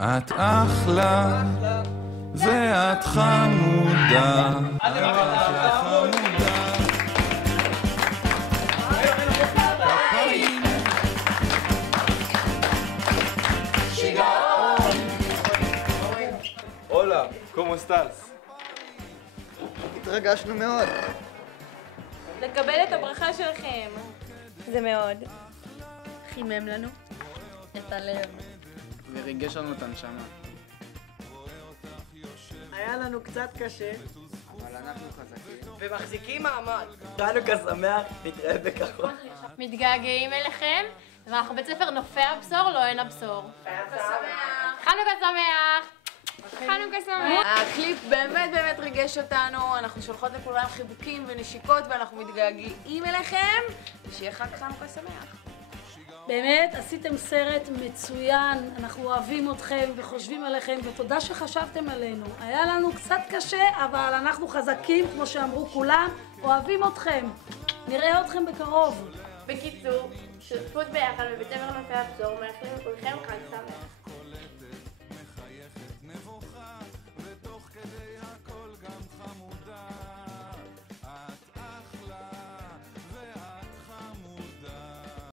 את אחלה ואת חמודה. הולה, ¿cómo estás? התרגשנו מאוד. לקבל את הברכה שלכם. זה מאוד. חימם לנו את הלב. וריגש לנו את הנשמה. היה לנו קצת קשה. אבל אנחנו חזקים. ומחזיקים מעמד. חנוכה שמח, נתראה בקרוב. מתגעגעים אליכם, ואנחנו בית ספר נופי הבשור, לא אין הבשור. חנוכה שמח! חנוכה שמח! הקליפ באמת ריגש אותנו, אנחנו שולחות לכולם חיבוקים ונשיקות ואנחנו מתגעגעים אליכם, ושיהיה חג חנוכה שמח. באמת עשיתם סרט מצוין, אנחנו אוהבים אתכם וחושבים עליכם ותודה שחשבתם עלינו. היה לנו קצת קשה אבל אנחנו חזקים כמו שאמרו כולם, אוהבים אתכם. נראה אתכם בקרוב. בקיצור, שותפות ביחד בבית ספר נופי הבשור, מאחלים לכולכם חג שמח.